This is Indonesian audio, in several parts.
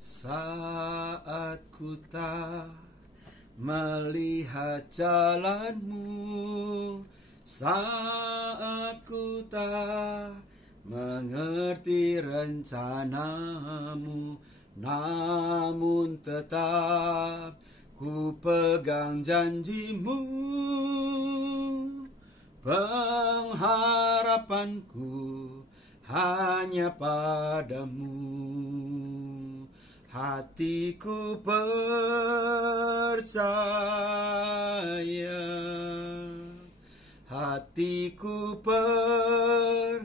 Saat ku tak melihat jalanmu, saat ku tak mengerti rencanamu, namun tetap ku pegang janjimu. Pengharapanku hanya padamu. Hatiku percaya, hatiku percaya,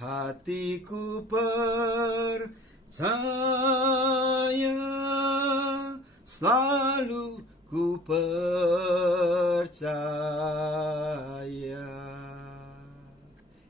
hatiku percaya, selalu ku percaya.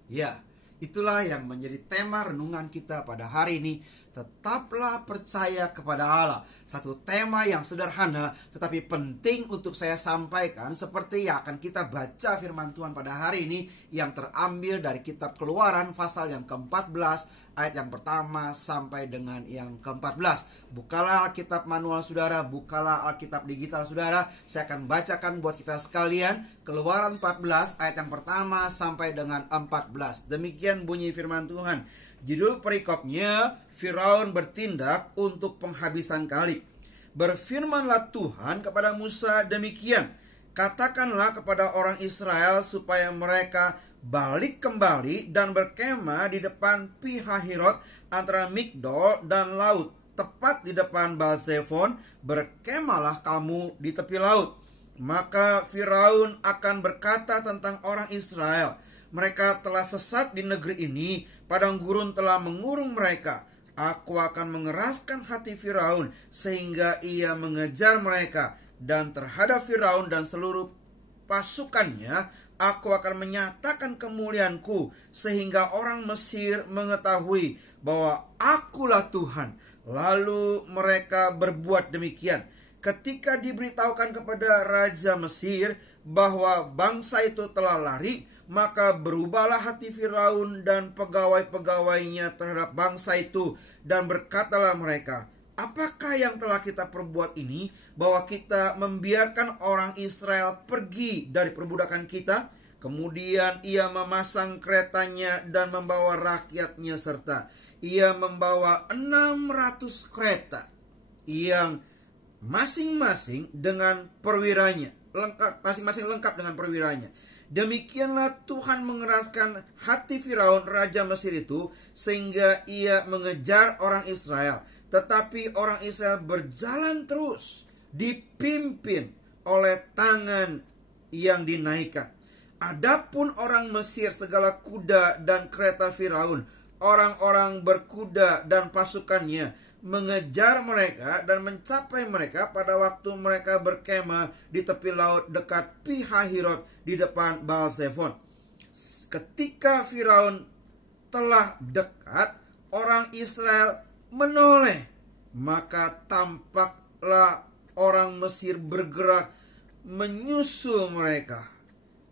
Ya, itulah yang menjadi tema renungan kita pada hari ini. Tetaplah percaya kepada Allah. Satu tema yang sederhana tetapi penting untuk saya sampaikan, seperti yang akan kita baca firman Tuhan pada hari ini, yang terambil dari kitab Keluaran pasal yang ke-14 ayat yang pertama sampai dengan yang ke-14. Bukalah Alkitab manual saudara, bukalah Alkitab digital saudara. Saya akan bacakan buat kita sekalian Keluaran 14 ayat yang pertama sampai dengan 14. Demikian bunyi firman Tuhan. Judul perikopnya, Firaun bertindak untuk penghabisan Kalik. Berfirmanlah Tuhan kepada Musa demikian, katakanlah kepada orang Israel supaya mereka balik kembali dan berkemah di depan Pihahirot antara Migdol dan laut, tepat di depan Baal-Zephon. Berkemahlah kamu di tepi laut. Maka Firaun akan berkata tentang orang Israel, mereka telah sesat di negeri ini, padang gurun telah mengurung mereka. Aku akan mengeraskan hati Firaun sehingga ia mengejar mereka, dan terhadap Firaun dan seluruh pasukannya aku akan menyatakan kemuliaanku, sehingga orang Mesir mengetahui bahwa akulah Tuhan. Lalu mereka berbuat demikian. Ketika diberitahukan kepada Raja Mesir bahwa bangsa itu telah lari, maka berubahlah hati Firaun dan pegawai-pegawainya terhadap bangsa itu, dan berkatalah mereka, apakah yang telah kita perbuat ini, bahwa kita membiarkan orang Israel pergi dari perbudakan kita? Kemudian ia memasang keretanya dan membawa rakyatnya serta. Ia membawa 600 kereta yang masing-masing dengan perwiranya, masing-masing lengkap dengan perwiranya. Demikianlah Tuhan mengeraskan hati Firaun Raja Mesir itu, sehingga ia mengejar orang Israel. Tetapi orang Israel berjalan terus, dipimpin oleh tangan yang dinaikkan. Adapun orang Mesir, segala kuda dan kereta Firaun, orang-orang berkuda dan pasukannya, mengejar mereka dan mencapai mereka pada waktu mereka berkemah di tepi laut dekat Pihahirot di depan Baal-Zephon. Ketika Firaun telah dekat, orang Israel menoleh, maka tampaklah orang Mesir bergerak menyusul mereka.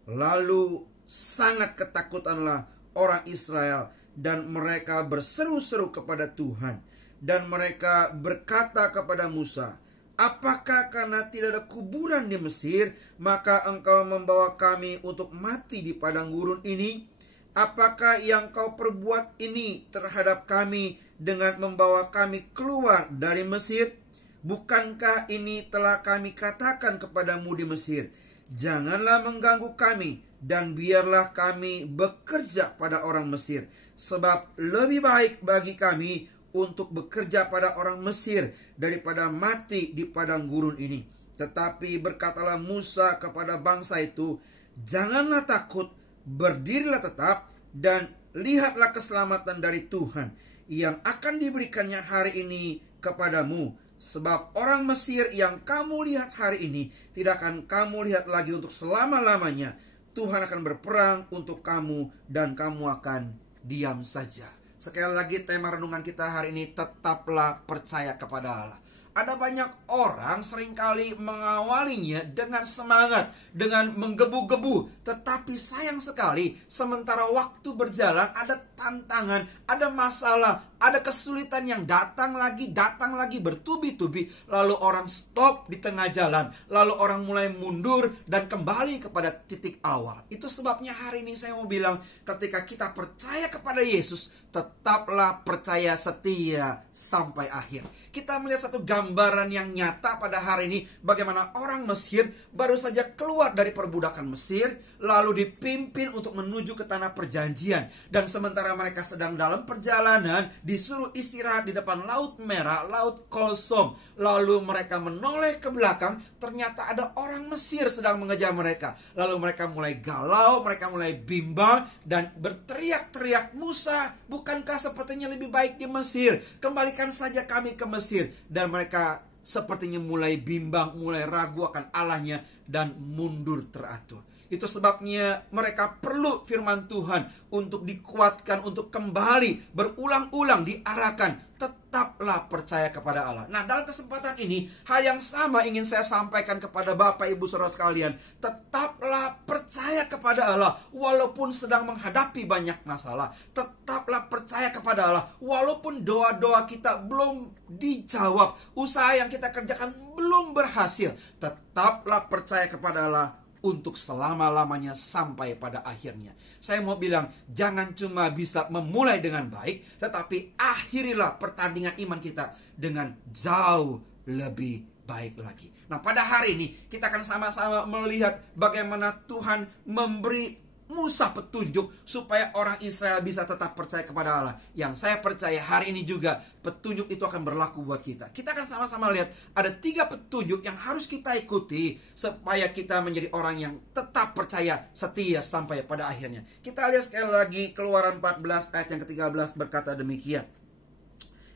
Lalu sangat ketakutanlah orang Israel, dan mereka berseru-seru kepada Tuhan. Dan mereka berkata kepada Musa, apakah karena tidak ada kuburan di Mesir, maka engkau membawa kami untuk mati di padang gurun ini? Apakah yang kau perbuat ini terhadap kami dengan membawa kami keluar dari Mesir? Bukankah ini telah kami katakan kepadamu di Mesir, janganlah mengganggu kami, dan biarlah kami bekerja pada orang Mesir, sebab lebih baik bagi kami untuk bekerja pada orang Mesir daripada mati di padang gurun ini. Tetapi berkatalah Musa kepada bangsa itu, janganlah takut, berdirilah tetap, dan lihatlah keselamatan dari Tuhan yang akan diberikannya hari ini kepadamu. Sebab orang Mesir yang kamu lihat hari ini tidak akan kamu lihat lagi untuk selama-lamanya. Tuhan akan berperang untuk kamu, dan kamu akan diam saja. Sekali lagi tema renungan kita hari ini, tetaplah percaya kepada Allah. Ada banyak orang seringkali mengawalinya dengan semangat, dengan menggebu-gebu. Tetapi sayang sekali, sementara waktu berjalan ada tantangan, ada masalah, ada kesulitan yang datang lagi bertubi-tubi. Lalu orang stop di tengah jalan, lalu orang mulai mundur dan kembali kepada titik awal. Itu sebabnya hari ini saya mau bilang, ketika kita percaya kepada Yesus, tetaplah percaya setia sampai akhir. Kita melihat satu gambaran yang nyata pada hari ini, bagaimana orang Mesir baru saja keluar dari perbudakan Mesir, lalu dipimpin untuk menuju ke tanah perjanjian. Dan sementara mereka sedang dalam perjalanan, disuruh istirahat di depan Laut Merah, Laut Kolsom. Lalu mereka menoleh ke belakang, ternyata ada orang Mesir sedang mengejar mereka. Lalu mereka mulai galau, mereka mulai bimbang dan berteriak-teriak, "Musa, bukankah sepertinya lebih baik di Mesir? Kembalikan saja kami ke Mesir." Dan mereka sepertinya mulai bimbang, mulai ragu akan Allahnya dan mundur teratur. Itu sebabnya mereka perlu firman Tuhan untuk dikuatkan, untuk kembali berulang-ulang diarahkan. Tetaplah percaya kepada Allah. Nah, dalam kesempatan ini, hal yang sama ingin saya sampaikan kepada Bapak Ibu Saudara sekalian. Tetaplah percaya kepada Allah walaupun sedang menghadapi banyak masalah. Tetaplah percaya kepada Allah walaupun doa-doa kita belum dijawab, usaha yang kita kerjakan belum berhasil. Tetaplah percaya kepada Allah untuk selama-lamanya sampai pada akhirnya. Saya mau bilang, jangan cuma bisa memulai dengan baik, tetapi akhirilah pertandingan iman kita dengan jauh lebih baik lagi. Nah, pada hari ini kita akan sama-sama melihat bagaimana Tuhan memberi Musa petunjuk supaya orang Israel bisa tetap percaya kepada Allah. Yang saya percaya hari ini juga petunjuk itu akan berlaku buat kita. Kita akan sama-sama lihat ada 3 petunjuk yang harus kita ikuti supaya kita menjadi orang yang tetap percaya setia sampai pada akhirnya. Kita lihat sekali lagi Keluaran 14 ayat yang ke-13 berkata demikian.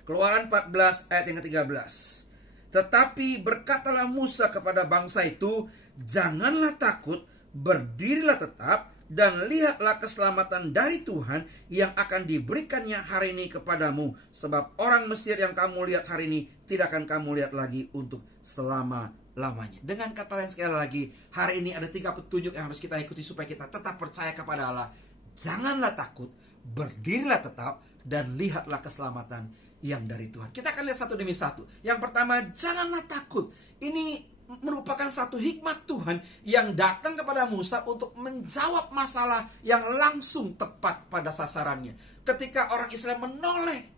Keluaran 14 ayat yang ke-13. Tetapi berkatalah Musa kepada bangsa itu, "Janganlah takut, berdirilah tetap, dan lihatlah keselamatan dari Tuhan yang akan diberikannya hari ini kepadamu. Sebab orang Mesir yang kamu lihat hari ini tidak akan kamu lihat lagi untuk selama-lamanya." Dengan kata lain sekali lagi, hari ini ada 3 petunjuk yang harus kita ikuti supaya kita tetap percaya kepada Allah. Janganlah takut, berdirilah tetap, dan lihatlah keselamatan yang dari Tuhan. Kita akan lihat satu demi satu. Yang pertama, janganlah takut. Ini merupakan satu hikmat Tuhan yang datang kepada Musa untuk menjawab masalah yang langsung tepat pada sasarannya. Ketika orang Israel menoleh,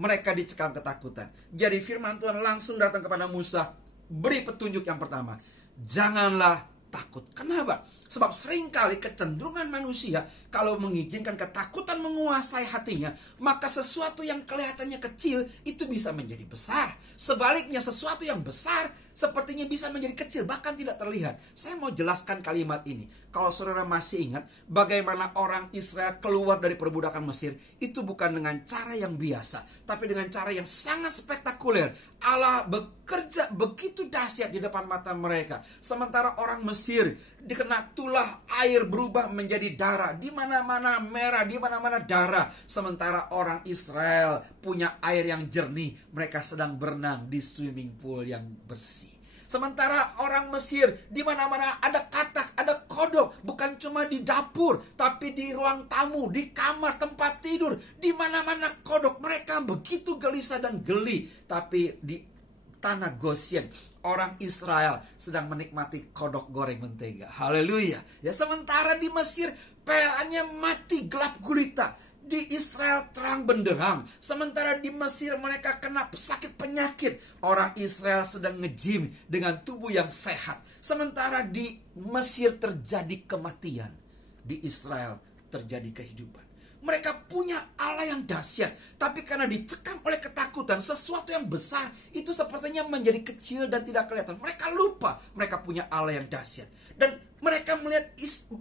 mereka dicekam ketakutan. Jadi firman Tuhan langsung datang kepada Musa, beri petunjuk yang pertama, janganlah takut. Kenapa? Sebab seringkali kecenderungan manusia kalau mengizinkan ketakutan menguasai hatinya, maka sesuatu yang kelihatannya kecil itu bisa menjadi besar. Sebaliknya sesuatu yang besar sepertinya bisa menjadi kecil, bahkan tidak terlihat. Saya mau jelaskan kalimat ini. Kalau saudara masih ingat bagaimana orang Israel keluar dari perbudakan Mesir, itu bukan dengan cara yang biasa, tapi dengan cara yang sangat spektakuler. Allah bekerja begitu dahsyat di depan mata mereka. Sementara orang Mesir dikena tulah air berubah menjadi darah. Di mana-mana merah, di mana-mana darah. Sementara orang Israel punya air yang jernih. Mereka sedang berenang di swimming pool yang bersih. Sementara orang Mesir di mana-mana ada katak, ada kodok, bukan cuma di dapur, tapi di ruang tamu, di kamar, tempat tidur, di mana-mana kodok. Mereka begitu gelisah dan geli. Tapi di tanah Goshen, orang Israel sedang menikmati kodok goreng mentega. Haleluya. Ya, sementara di Mesir PLN-nya mati gelap gulita. Di Israel terang benderang. Sementara di Mesir mereka kena sakit penyakit. Orang Israel sedang nge-gym dengan tubuh yang sehat. Sementara di Mesir terjadi kematian, di Israel terjadi kehidupan. Mereka punya Allah yang dahsyat, tapi karena dicekam oleh ketakutan, sesuatu yang besar itu sepertinya menjadi kecil dan tidak kelihatan. Mereka lupa mereka punya Allah yang dahsyat. Dan mereka melihat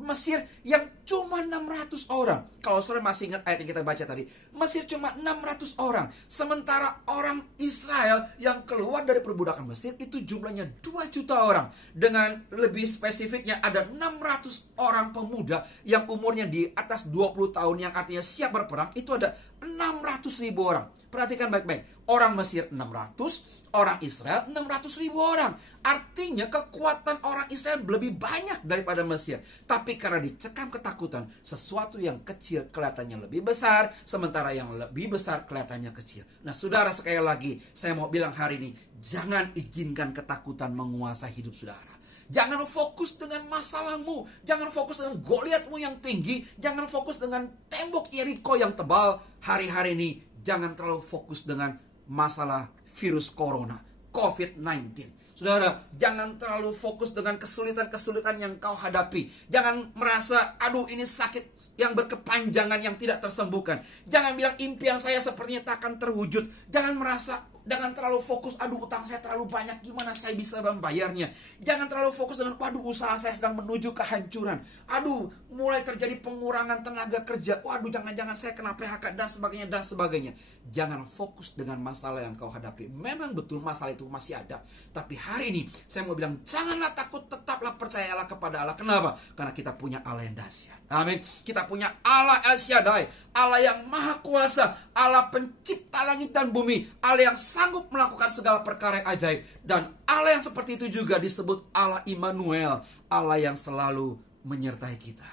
Mesir yang cuma 600 orang. Kalau saudara masih ingat ayat yang kita baca tadi, Mesir cuma 600 orang. Sementara orang Israel yang keluar dari perbudakan Mesir itu jumlahnya 2 juta orang. Dengan lebih spesifiknya ada 600 orang pemuda yang umurnya di atas 20 tahun, yang artinya siap berperang. Itu ada 600.000 orang. Perhatikan baik-baik. Orang Mesir 600, orang Israel 600.000 orang. Artinya kekuatan orang Israel lebih banyak daripada Mesir. Tapi karena dicekam ketakutan, sesuatu yang kecil kelihatannya lebih besar, sementara yang lebih besar kelihatannya kecil. Nah saudara, sekali lagi saya mau bilang hari ini, jangan izinkan ketakutan menguasai hidup saudara. Jangan fokus dengan masalahmu, jangan fokus dengan Goliatmu yang tinggi, jangan fokus dengan tembok Yeriko yang tebal. Hari-hari ini jangan terlalu fokus dengan masalah virus corona, COVID-19. Saudara, jangan terlalu fokus dengan kesulitan-kesulitan yang kau hadapi. Jangan merasa, aduh ini sakit yang berkepanjangan yang tidak tersembuhkan. Jangan bilang impian saya sepertinya tak akan terwujud. Jangan merasa, jangan terlalu fokus, aduh utang saya terlalu banyak, gimana saya bisa membayarnya. Jangan terlalu fokus dengan, waduh usaha saya sedang menuju kehancuran. Aduh, mulai terjadi pengurangan tenaga kerja. Waduh, jangan-jangan saya kena PHK dan sebagainya dan sebagainya. Jangan fokus dengan masalah yang kau hadapi. Memang betul masalah itu masih ada. Tapi hari ini saya mau bilang, janganlah takut, tetaplah percayalah kepada Allah. Kenapa? Karena kita punya Allah yang dahsyat. Amin. Kita punya Allah El Shaddai, Allah yang maha kuasa, Allah pencipta langit dan bumi, Allah yang sanggup melakukan segala perkara yang ajaib. Dan Allah yang seperti itu juga disebut Allah Immanuel, Allah yang selalu menyertai kita.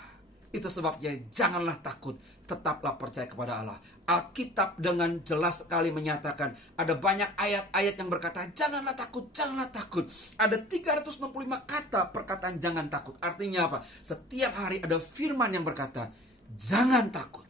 Itu sebabnya janganlah takut, tetaplah percaya kepada Allah. Alkitab dengan jelas sekali menyatakan, ada banyak ayat-ayat yang berkata janganlah takut, janganlah takut. Ada 365 kata perkataan jangan takut. Artinya apa? Setiap hari ada firman yang berkata jangan takut,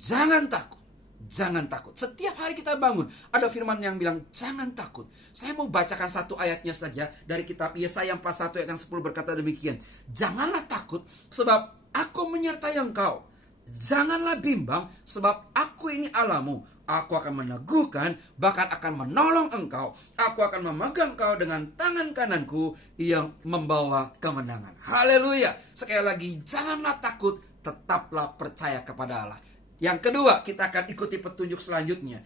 jangan takut, jangan takut. Setiap hari kita bangun ada firman yang bilang jangan takut. Saya mau bacakan satu ayatnya saja dari kitab Yesaya 41 ayat yang 10 berkata demikian. Janganlah takut sebab aku menyertai engkau. Janganlah bimbang sebab aku ini Allahmu. Aku akan meneguhkan, bahkan akan menolong engkau. Aku akan memegang engkau dengan tangan kananku yang membawa kemenangan. Haleluya. Sekali lagi, janganlah takut, tetaplah percaya kepada Allah. Yang kedua, kita akan ikuti petunjuk selanjutnya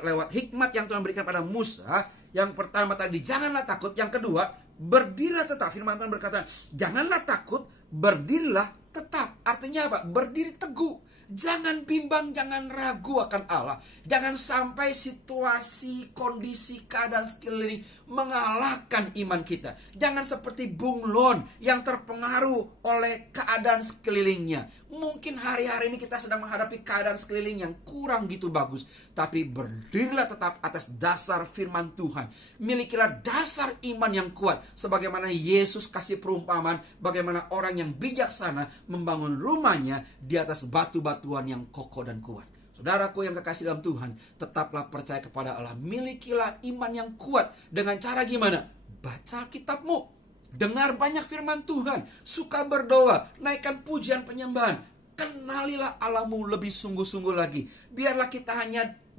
lewat hikmat yang Tuhan berikan pada Musa. Yang pertama tadi, janganlah takut. Yang kedua, berdirilah tetap. Firman Tuhan berkata, janganlah takut, berdirilah tetap. Artinya apa? Berdiri teguh. Jangan bimbang, jangan ragu akan Allah. Jangan sampai situasi, kondisi, keadaan sekeliling mengalahkan iman kita. Jangan seperti bunglon yang terpengaruh oleh keadaan sekelilingnya. Mungkin hari-hari ini kita sedang menghadapi keadaan sekeliling yang kurang gitu bagus. Tapi berdirilah tetap atas dasar firman Tuhan. Milikilah dasar iman yang kuat. Sebagaimana Yesus kasih perumpamaan, bagaimana orang yang bijaksana membangun rumahnya di atas batu-batuan yang kokoh dan kuat. Saudaraku yang kekasih dalam Tuhan, tetaplah percaya kepada Allah. Milikilah iman yang kuat. Dengan cara gimana? Baca kitabmu. Dengar banyak firman Tuhan. Suka berdoa. Naikkan pujian penyembahan. Kenalilah Allahmu lebih sungguh-sungguh lagi. Biarlah kita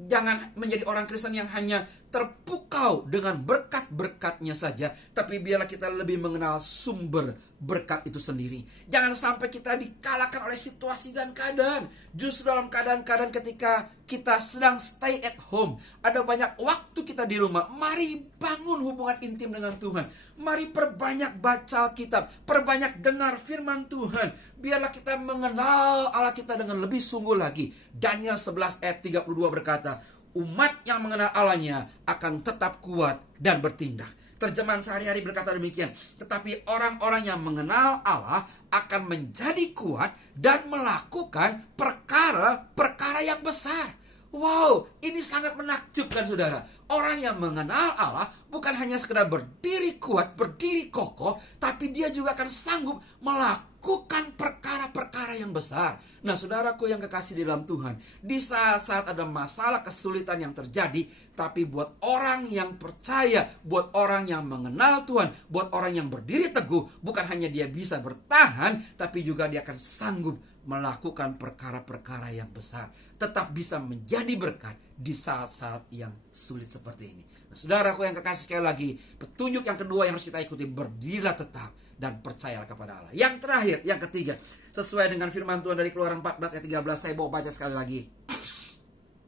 jangan menjadi orang Kristen yang hanya terpukau dengan berkat-berkatnya saja. Tapi biarlah kita lebih mengenal sumber berkat itu sendiri. Jangan sampai kita dikalahkan oleh situasi dan keadaan. Justru dalam keadaan-keadaan ketika kita sedang stay at home, ada banyak waktu kita di rumah, mari bangun hubungan intim dengan Tuhan. Mari perbanyak baca kitab, perbanyak dengar firman Tuhan. Biarlah kita mengenal Allah kita dengan lebih sungguh lagi. Daniel 11 ayat 32 berkata, umat yang mengenal Allahnya akan tetap kuat dan bertindak. Terjemahan sehari-hari berkata demikian. Tetapi orang-orang yang mengenal Allah akan menjadi kuat dan melakukan perkara-perkara yang besar. Wow, ini sangat menakjubkan saudara. Orang yang mengenal Allah bukan hanya sekedar berdiri kuat, berdiri kokoh, tapi dia juga akan sanggup melakukan perkara-perkara yang besar. Nah saudaraku yang kekasih di dalam Tuhan, di saat-saat ada masalah kesulitan yang terjadi, tapi buat orang yang percaya, buat orang yang mengenal Tuhan, buat orang yang berdiri teguh, bukan hanya dia bisa bertahan, tapi juga dia akan sanggup melakukan perkara-perkara yang besar. Tetap bisa menjadi berkat di saat-saat yang sulit seperti ini. Nah, saudaraku yang kekasih, sekali lagi, petunjuk yang kedua yang harus kita ikuti, berdirilah tetap dan percayalah kepada Allah. Yang terakhir, yang ketiga, sesuai dengan firman Tuhan dari Keluaran 14 ayat 13, saya mau baca sekali lagi.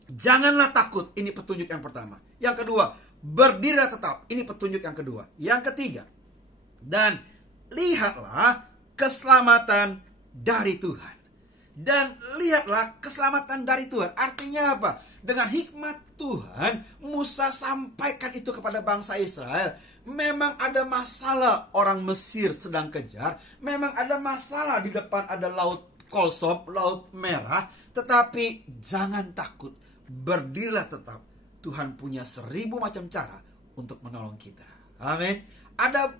Janganlah takut, ini petunjuk yang pertama. Yang kedua, berdirilah tetap, ini petunjuk yang kedua. Yang ketiga, dan lihatlah keselamatan dari Tuhan. Dan lihatlah keselamatan dari Tuhan. Artinya apa? Dengan hikmat Tuhan, Musa sampaikan itu kepada bangsa Israel. Memang ada masalah, orang Mesir sedang kejar. Memang ada masalah, di depan ada laut Kolsob, laut merah. Tetapi jangan takut, berdirilah tetap. Tuhan punya 1000 macam cara untuk menolong kita. Amin. Ada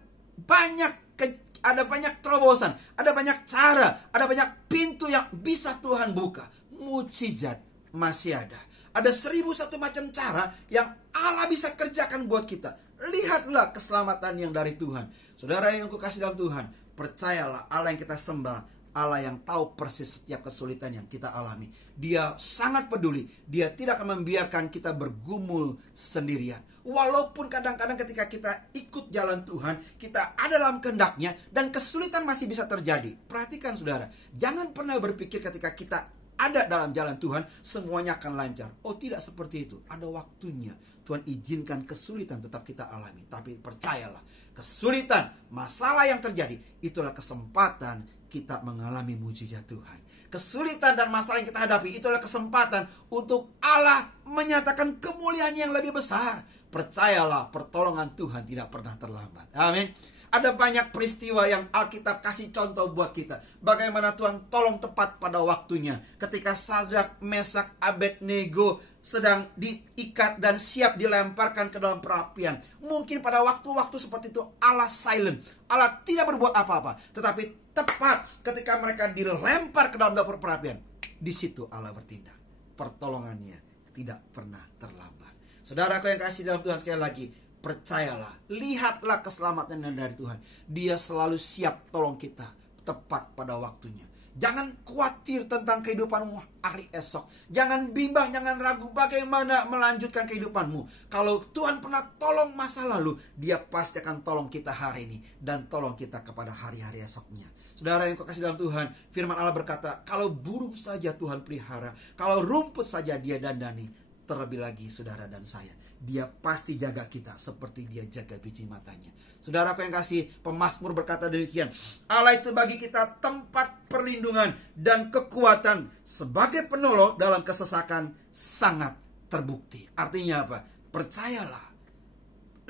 banyak terobosan, ada banyak cara, ada banyak pintu yang bisa Tuhan buka. Mukjizat masih ada. Ada 1001 macam cara yang Allah bisa kerjakan buat kita. Lihatlah keselamatan yang dari Tuhan. Saudara yang kukasih dalam Tuhan, percayalah Allah yang kita sembah, Allah yang tahu persis setiap kesulitan yang kita alami. Dia sangat peduli. Dia tidak akan membiarkan kita bergumul sendirian. Walaupun kadang-kadang ketika kita ikut jalan Tuhan, kita ada dalam kehendak-Nya dan kesulitan masih bisa terjadi. Perhatikan saudara, jangan pernah berpikir ketika kita ada dalam jalan Tuhan, semuanya akan lancar. Oh, tidak seperti itu. Ada waktunya. Tuhan izinkan kesulitan tetap kita alami. Tapi percayalah, kesulitan, masalah yang terjadi, itulah kesempatan kita mengalami mujizat Tuhan. Kesulitan dan masalah yang kita hadapi, itulah kesempatan untuk Allah menyatakan kemuliaan yang lebih besar. Percayalah, pertolongan Tuhan tidak pernah terlambat. Amin. Ada banyak peristiwa yang Alkitab kasih contoh buat kita. Bagaimana Tuhan tolong tepat pada waktunya. Ketika Sadrak, Mesak, Abednego sedang diikat dan siap dilemparkan ke dalam perapian. Mungkin pada waktu-waktu seperti itu Allah silent. Allah tidak berbuat apa-apa. Tetapi tepat ketika mereka dilempar ke dalam dapur perapian, di situ Allah bertindak. Pertolongannya tidak pernah terlambat. Saudaraku yang kasih dalam Tuhan, sekali lagi, percayalah, lihatlah keselamatan dari Tuhan. Dia selalu siap tolong kita tepat pada waktunya. Jangan khawatir tentang kehidupanmu hari esok. Jangan bimbang, jangan ragu bagaimana melanjutkan kehidupanmu. Kalau Tuhan pernah tolong masa lalu, Dia pasti akan tolong kita hari ini dan tolong kita kepada hari-hari esoknya. Saudara yang kekasih dalam Tuhan, firman Allah berkata, kalau burung saja Tuhan pelihara, kalau rumput saja Dia dandani, terlebih lagi saudara dan saya, Dia pasti jaga kita seperti Dia jaga biji matanya. Saudaraku yang kasih, pemazmur berkata demikian, Allah itu bagi kita tempat perlindungan dan kekuatan, sebagai penolong dalam kesesakan sangat terbukti. Artinya apa? Percayalah,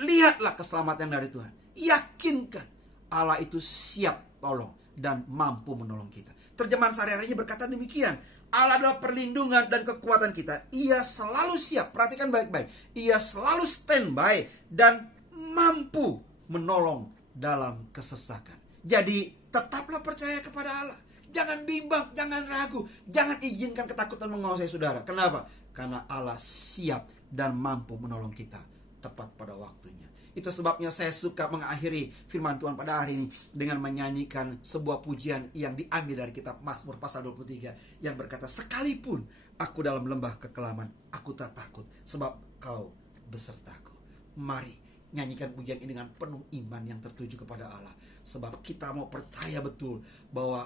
lihatlah keselamatan dari Tuhan, yakinkan Allah itu siap tolong dan mampu menolong kita. Terjemahan sehari-harinya berkata demikian, Allah adalah perlindungan dan kekuatan kita. Ia selalu siap, perhatikan baik-baik, Ia selalu standby dan mampu menolong dalam kesesakan. Jadi tetaplah percaya kepada Allah. Jangan bimbang, jangan ragu, jangan izinkan ketakutan menguasai saudara. Kenapa? Karena Allah siap dan mampu menolong kita tepat pada waktunya. Itu sebabnya saya suka mengakhiri firman Tuhan pada hari ini dengan menyanyikan sebuah pujian yang diambil dari kitab Mazmur pasal 23 yang berkata, sekalipun aku dalam lembah kekelaman, aku tak takut sebab Kau besertaku. Mari nyanyikan pujian ini dengan penuh iman yang tertuju kepada Allah. Sebab kita mau percaya betul bahwa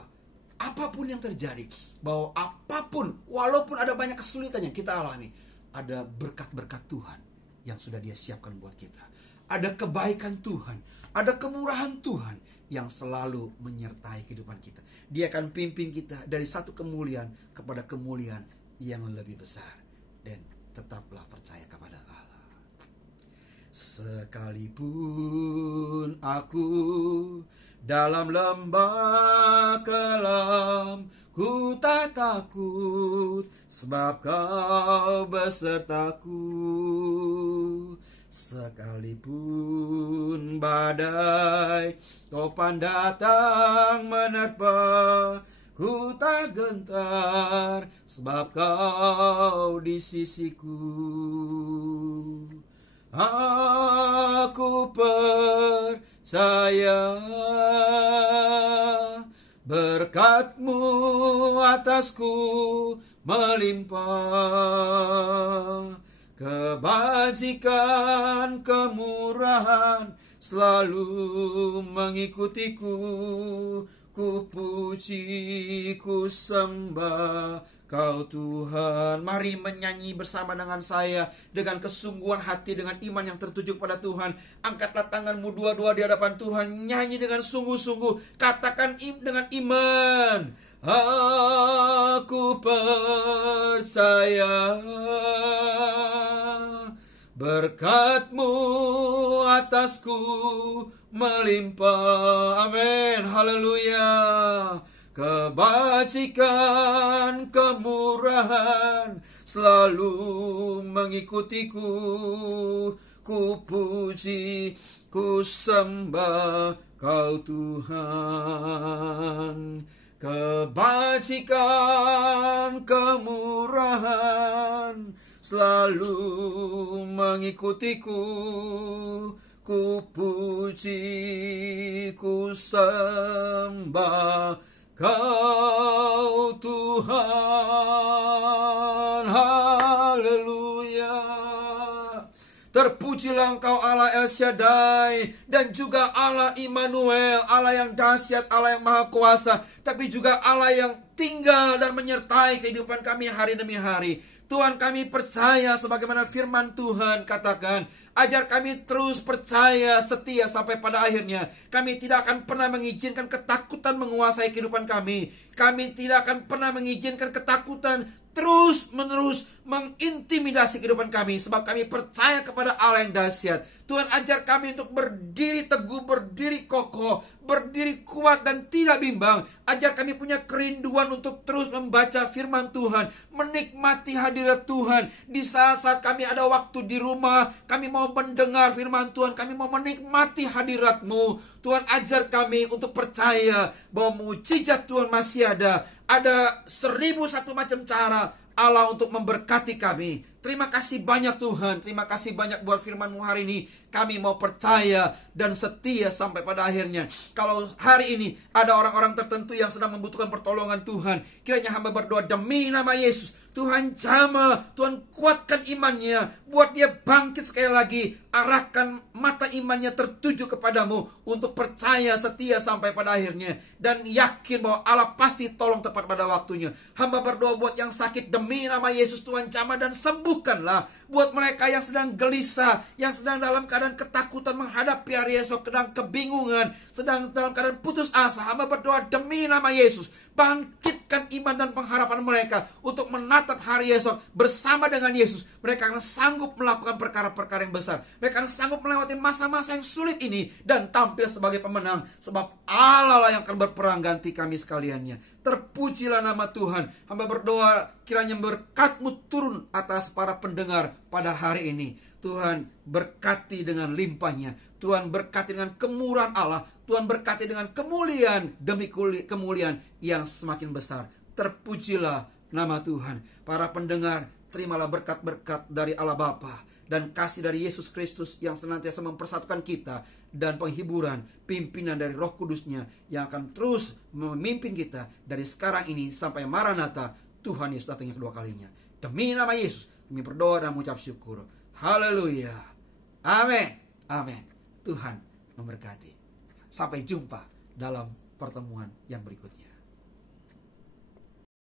apapun yang terjadi, bahwa apapun, walaupun ada banyak kesulitan yang kita alami, ada berkat-berkat Tuhan yang sudah Dia siapkan buat kita. Ada kebaikan Tuhan, ada kemurahan Tuhan yang selalu menyertai kehidupan kita. Dia akan pimpin kita dari satu kemuliaan kepada kemuliaan yang lebih besar. Dan tetaplah percaya kepada Allah. Sekalipun aku dalam lembah kelam, ku tak takut sebab Kau besertaku. Sekalipun badai topan datang menerpa, ku tak gentar sebab Kau di sisiku. Aku percaya berkat-Mu atasku melimpah. Kebajikan, kemurahan selalu mengikutiku. Ku puji, ku sembah Kau Tuhan. Mari menyanyi bersama dengan saya dengan kesungguhan hati, dengan iman yang tertuju pada Tuhan. Angkatlah tanganmu dua-dua di hadapan Tuhan, nyanyi dengan sungguh-sungguh, katakan dengan iman, Aku percaya berkat-Mu atasku melimpah. Amin. Haleluya. Kebajikan, kemurahan selalu mengikutiku. Ku puji, ku sembah Kau Tuhan. Kebajikan, kemurahan selalu mengikutiku. Ku puji, ku sembah Kau Tuhan. Haleluya. Terpujilah Engkau Allah El Shaddai, dan juga Allah Immanuel, Allah yang dahsyat, Allah yang maha kuasa, tapi juga Allah yang tinggal dan menyertai kehidupan kami hari demi hari. Tuhan, kami percaya sebagaimana firman Tuhan katakan, ajar kami terus percaya setia sampai pada akhirnya. Kami tidak akan pernah mengizinkan ketakutan menguasai kehidupan kami. Kami tidak akan pernah mengizinkan ketakutan terus menerus mengintimidasi kehidupan kami, sebab kami percaya kepada Allah yang dahsyat. Tuhan, ajar kami untuk berdiri teguh, berdiri kokoh, berdiri kuat dan tidak bimbang. Ajar kami punya kerinduan untuk terus membaca firman Tuhan, menikmati hadirat Tuhan. Di saat-saat kami ada waktu di rumah, kami mau mendengar firman Tuhan, kami mau menikmati hadirat-Mu. Tuhan, ajar kami untuk percaya bahwa mujizat Tuhan masih ada. Ada 1001 macam cara Allah untuk memberkati kami. Terima kasih banyak Tuhan. Terima kasih banyak buat firman-Mu hari ini. Kami mau percaya dan setia sampai pada akhirnya. Kalau hari ini ada orang-orang tertentu yang sedang membutuhkan pertolongan Tuhan, kiranya hamba berdoa demi nama Yesus, Tuhan jamah, Tuhan kuatkan imannya, buat dia bangkit sekali lagi. Arahkan mata imannya tertuju kepadamu untuk percaya setia sampai pada akhirnya, dan yakin bahwa Allah pasti tolong tepat pada waktunya. Hamba berdoa buat yang sakit demi nama Yesus, Tuhan jamah dan sembuhkanlah. Buat mereka yang sedang gelisah, yang sedang dalam keadaan ketakutan menghadapi hari esok, sedang kebingungan, sedang dalam keadaan putus asa, hamba berdoa demi nama Yesus, bangkitkan iman dan pengharapan mereka untuk menatap hari esok bersama dengan Yesus. Mereka akan sanggup melakukan perkara-perkara yang besar. Mereka akan sanggup melewati masa-masa yang sulit ini dan tampil sebagai pemenang, sebab Allah lah yang akan berperang ganti kami sekaliannya. Terpujilah nama Tuhan. Hamba berdoa kiranya berkat-Mu turun atas para pendengar pada hari ini. Tuhan berkati dengan limpahnya. Tuhan berkati dengan kemurahan Allah. Tuhan berkati dengan kemuliaan demi kemuliaan yang semakin besar. Terpujilah nama Tuhan. Para pendengar, terimalah berkat-berkat dari Allah Bapa dan kasih dari Yesus Kristus yang senantiasa mempersatukan kita, dan penghiburan, pimpinan dari Roh Kudus-Nya yang akan terus memimpin kita dari sekarang ini sampai Maranatha, Tuhan Yesus datangnya kedua kalinya. Demi nama Yesus kami berdoa dan mengucap syukur. Haleluya. Amin. Amin. Tuhan memberkati. Sampai jumpa dalam pertemuan yang berikutnya.